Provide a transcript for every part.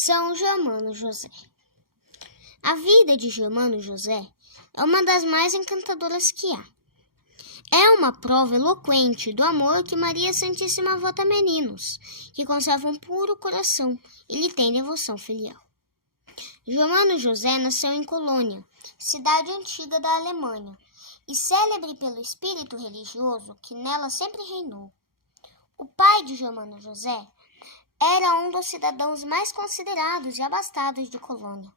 São Germano José. A vida de Germano José é uma das mais encantadoras que há. É uma prova eloquente do amor que Maria Santíssima vota a meninos, que conservam puro coração e lhe têm devoção filial. Germano José nasceu em Colônia, cidade antiga da Alemanha, e célebre pelo espírito religioso que nela sempre reinou. O pai de Germano José era um dos cidadãos mais considerados e abastados de Colônia.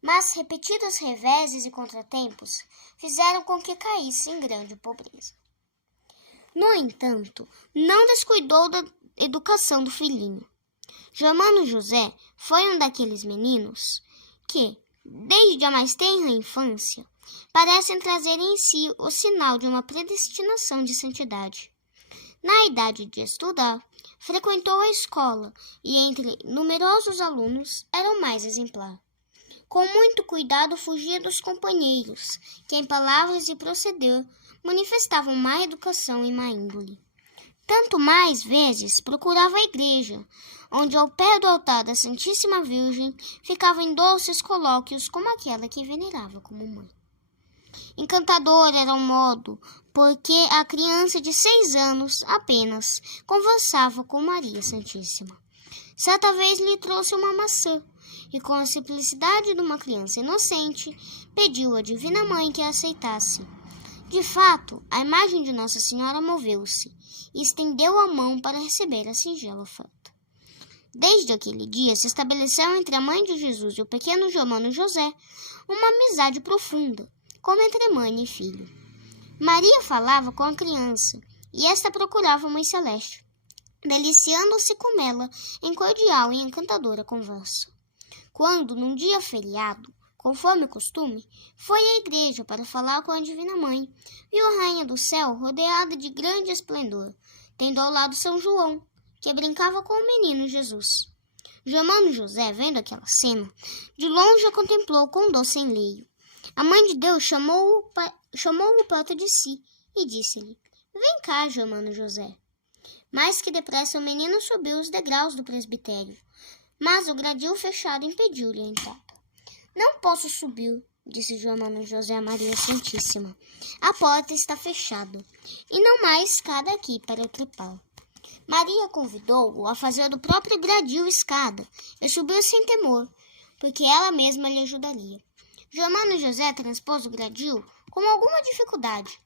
Mas repetidos reveses e contratempos fizeram com que caísse em grande pobreza. No entanto, não descuidou da educação do filhinho. Germano José foi um daqueles meninos que, desde a mais tenra infância, parecem trazer em si o sinal de uma predestinação de santidade. Na idade de estudar, frequentou a escola e, entre numerosos alunos, era o mais exemplar. Com muito cuidado fugia dos companheiros, que em palavras e proceder manifestavam má educação e má índole. Tanto mais vezes procurava a igreja, onde ao pé do altar da Santíssima Virgem ficavam em doces colóquios como aquela que venerava como mãe. Encantador era o modo, porque a criança de 6 anos apenas conversava com Maria Santíssima. Certa vez lhe trouxe uma maçã, e com a simplicidade de uma criança inocente, pediu à Divina Mãe que a aceitasse. De fato, a imagem de Nossa Senhora moveu-se e estendeu a mão para receber a singela oferta. Desde aquele dia se estabeleceu entre a mãe de Jesus e o pequeno Germano José uma amizade profunda, como entre mãe e filho. Maria falava com a criança, e esta procurava a Mãe Celeste, deliciando-se com ela em cordial e encantadora conversa. Quando, num dia feriado, conforme o costume, foi à igreja para falar com a Divina Mãe, viu a Rainha do Céu rodeada de grande esplendor, tendo ao lado São João, que brincava com o menino Jesus. Germano José, vendo aquela cena, de longe a contemplou com doce enleio. A Mãe de Deus chamou-o perto de si e disse-lhe: "Vem cá, Germano José." Mais que depressa o menino subiu os degraus do presbitério, mas o gradil fechado impediu-lhe a entrada. "Não posso subir", disse Germano José a Maria Santíssima. "A porta está fechada, e não há escada aqui para trepar." Maria convidou-o a fazer do próprio gradil escada e subiu sem temor, porque ela mesma lhe ajudaria. Germano José transpôs o gradil com alguma dificuldade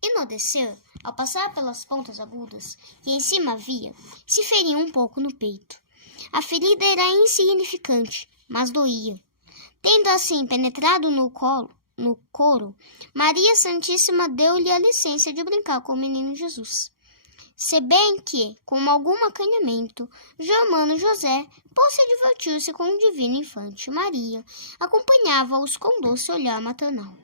e no descer, ao passar pelas pontas agudas que em cima havia, se feriu um pouco no peito. A ferida era insignificante, mas doía. Tendo assim penetrado no couro, Maria Santíssima deu-lhe a licença de brincar com o menino Jesus. Se bem que, com algum acanhamento, Germano José, por se divertir-se com o divino infante Maria, acompanhava-os com doce olhar maternal.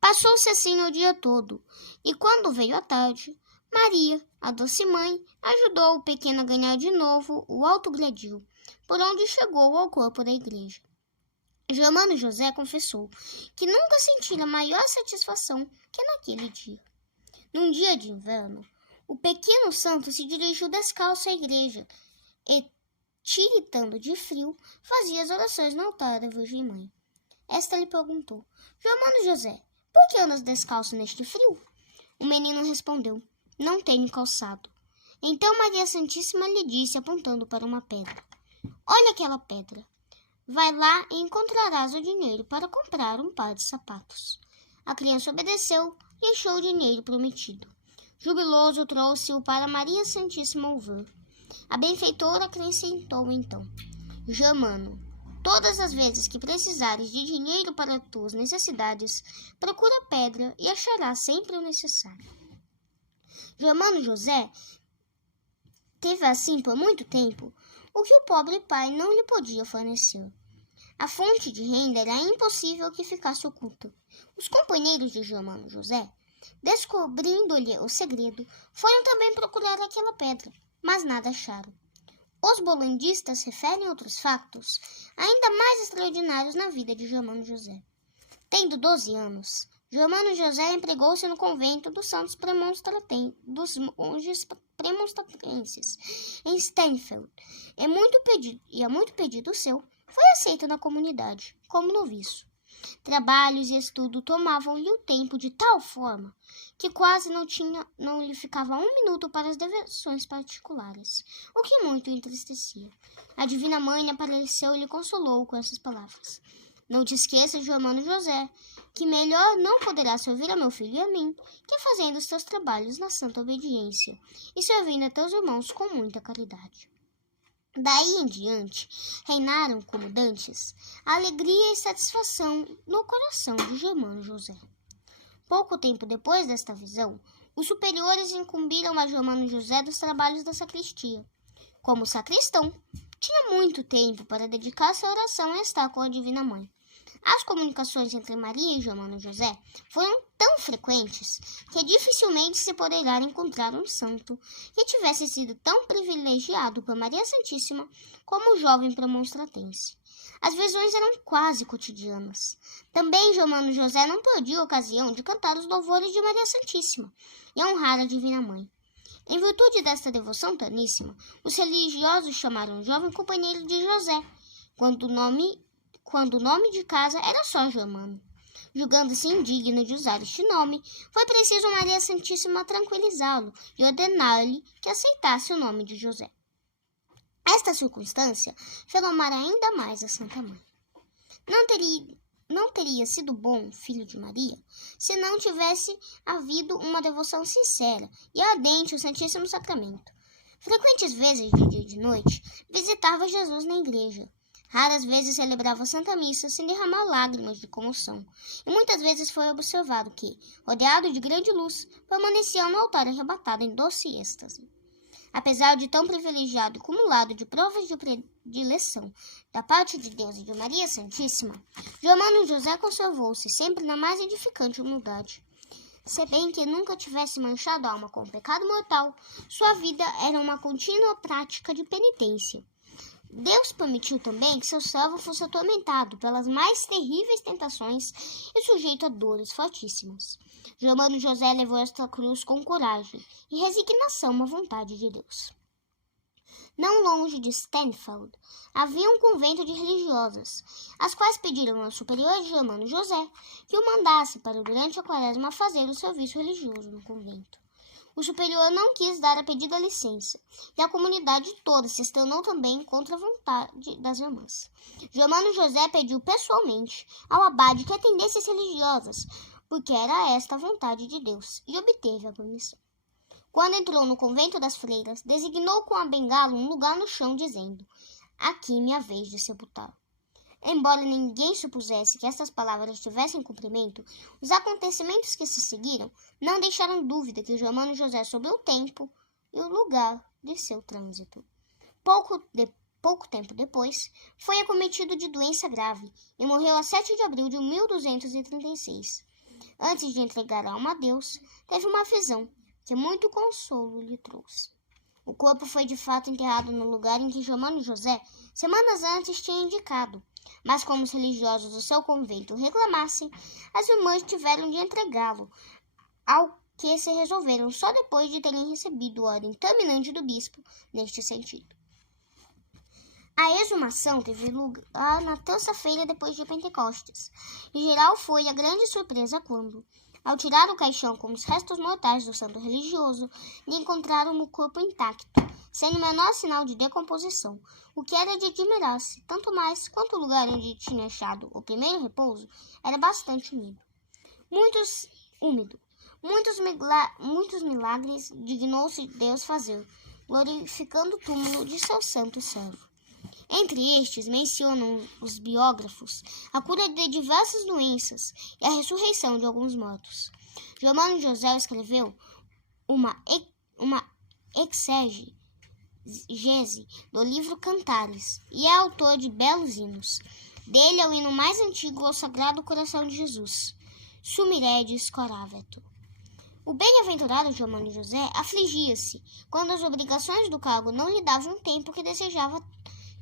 Passou-se assim o dia todo, e quando veio a tarde, Maria, a doce mãe, ajudou o pequeno a ganhar de novo o alto gradil, por onde chegou ao corpo da igreja. Germano José confessou que nunca sentira maior satisfação que naquele dia. Num dia de inverno, o pequeno santo se dirigiu descalço à igreja e, tiritando de frio, fazia as orações no altar da Virgem Mãe. Esta lhe perguntou: "Germano José, por que andas descalço neste frio?" O menino respondeu: "Não tenho calçado." Então Maria Santíssima lhe disse, apontando para uma pedra: "Olha aquela pedra. Vai lá e encontrarás o dinheiro para comprar um par de sapatos." A criança obedeceu e achou o dinheiro prometido. Jubiloso, trouxe-o para Maria Santíssima ouvir. A benfeitora acrescentou então: "Germano, todas as vezes que precisares de dinheiro para tuas necessidades, procura a pedra e acharás sempre o necessário." Germano José teve assim por muito tempo o que o pobre pai não lhe podia fornecer. A fonte de renda era impossível que ficasse oculta. Os companheiros de Germano José, descobrindo-lhe o segredo, foram também procurar aquela pedra, mas nada acharam. Os bolandistas referem outros factos ainda mais extraordinários na vida de Germano José. Tendo 12 anos, Germano José empregou-se no convento dos santos dos monges premonstratenses em Stanfield, é muito pedido seu, foi aceito na comunidade como noviço. Trabalhos e estudo tomavam-lhe o tempo de tal forma que quase não lhe ficava um minuto para as devoções particulares, o que muito o entristecia. A Divina Mãe apareceu e lhe consolou com essas palavras: não te esqueças, Germano José, que melhor não poderás servir a meu filho e a mim, que fazendo os teus trabalhos na santa obediência e servindo a teus irmãos com muita caridade. Daí em diante, reinaram, como dantes, a alegria e satisfação no coração de Germano José. Pouco tempo depois desta visão, os superiores incumbiram a Germano José dos trabalhos da sacristia. Como sacristão, tinha muito tempo para dedicar-se à oração e estar com a Divina Mãe. As comunicações entre Maria e Germano José foram tão frequentes que dificilmente se poderá encontrar um santo que tivesse sido tão privilegiado por Maria Santíssima como o jovem premonstratense. As visões eram quase cotidianas. Também Germano José não perdia a ocasião de cantar os louvores de Maria Santíssima e honrar a Divina Mãe. Em virtude desta devoção taníssima, os religiosos chamaram o jovem companheiro de José, quando o nome de casa era só Germano. Julgando-se indigno de usar este nome, foi preciso Maria Santíssima tranquilizá-lo e ordenar-lhe que aceitasse o nome de José. Esta circunstância fez amar ainda mais a Santa Mãe. Não teria sido bom, filho de Maria, se não tivesse havido uma devoção sincera e ardente ao Santíssimo Sacramento. Frequentes vezes, de dia e de noite, visitava Jesus na igreja. Raras vezes celebrava a Santa Missa sem derramar lágrimas de comoção, e muitas vezes foi observado que, rodeado de grande luz, permanecia no altar arrebatado em doce êxtase. Apesar de tão privilegiado e acumulado de provas de predileção da parte de Deus e de Maria Santíssima, Germano José conservou-se sempre na mais edificante humildade. Se bem que nunca tivesse manchado a alma com o pecado mortal, sua vida era uma contínua prática de penitência. Deus permitiu também que seu servo fosse atormentado pelas mais terríveis tentações e sujeito a dores fortíssimas. Germano José levou esta cruz com coragem e resignação à vontade de Deus. Não longe de Stanfield, havia um convento de religiosas, as quais pediram ao superior de Germano José que o mandasse para durante a quaresma fazer o serviço religioso no convento. O superior não quis dar a pedida licença, e a comunidade toda se externou também contra a vontade das irmãs. Germano José pediu pessoalmente ao abade que atendesse as religiosas, porque era esta a vontade de Deus, e obteve a permissão. Quando entrou no convento das freiras, designou com a bengala um lugar no chão, dizendo: aqui minha vez de sepultar. Embora ninguém supusesse que estas palavras tivessem cumprimento, os acontecimentos que se seguiram não deixaram dúvida que Germano José soube o tempo e o lugar de seu trânsito. Pouco tempo depois, foi acometido de doença grave e morreu a 7 de abril de 1236. Antes de entregar a alma a Deus, teve uma visão que muito consolo lhe trouxe. O corpo foi de fato enterrado no lugar em que Germano José, semanas antes, tinha indicado. Mas como os religiosos do seu convento reclamassem, as irmãs tiveram de entregá-lo, ao que se resolveram só depois de terem recebido ordem terminante do bispo neste sentido. A exumação teve lugar na terça-feira depois de Pentecostes, e geral foi a grande surpresa quando, ao tirar o caixão com os restos mortais do santo religioso, lhe encontraram o corpo intacto, sem o menor sinal de decomposição, o que era de admirar-se, tanto mais quanto o lugar onde tinha achado o primeiro repouso era bastante úmido. Muitos milagres dignou-se Deus fazer, glorificando o túmulo de seu santo servo. Entre estes mencionam os biógrafos a cura de diversas doenças e a ressurreição de alguns mortos. Germano José escreveu uma exegese do livro Cantares e é autor de belos hinos. Dele é o hino mais antigo ao Sagrado Coração de Jesus, Sumiredes Coraveto. O bem-aventurado Germano José afligia-se quando as obrigações do cargo não lhe davam o tempo que desejava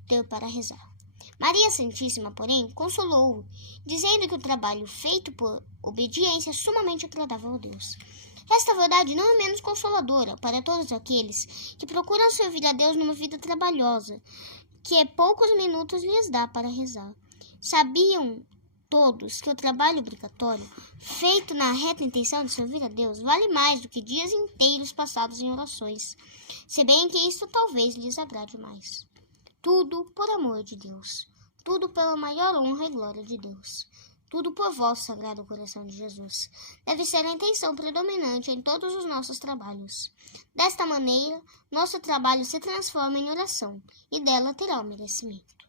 ter para rezar. Maria Santíssima, porém, consolou-o, dizendo que o trabalho feito por obediência sumamente agradável a Deus. Esta verdade não é menos consoladora para todos aqueles que procuram servir a Deus numa vida trabalhosa, que poucos minutos lhes dá para rezar. Sabiam todos que o trabalho obrigatório, feito na reta intenção de servir a Deus, vale mais do que dias inteiros passados em orações, se bem que isto talvez lhes agrade mais. Tudo por amor de Deus, tudo pela maior honra e glória de Deus, tudo por vosso sagrado coração de Jesus, deve ser a intenção predominante em todos os nossos trabalhos. Desta maneira, nosso trabalho se transforma em oração, e dela terá o merecimento.